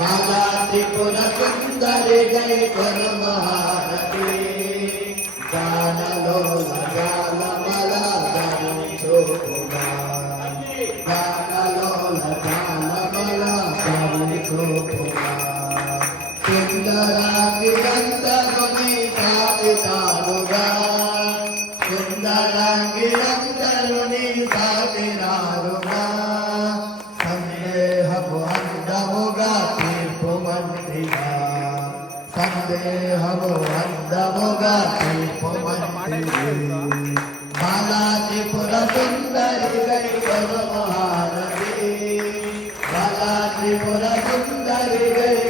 త్రిపుర సుందరి జై పరమారతి గానలో గాన మల ధరి చూపుగా గానలో గాన మల ధరి చూపుగా సుందరాంగి రంతరుని సాగితారుగా సుందరాంగి రంతరుని సాగినారుగా ತಂದೆ ಹಗೋ ಅಂದಮುಗ ಬಾಲಾಜಿಪುರ ಸುಂದರಿ ಗೈವ ಮಹಾನದಿ ಬಾಲಾಜಿಪುರ ಸುಂದರಿ ಗೈವ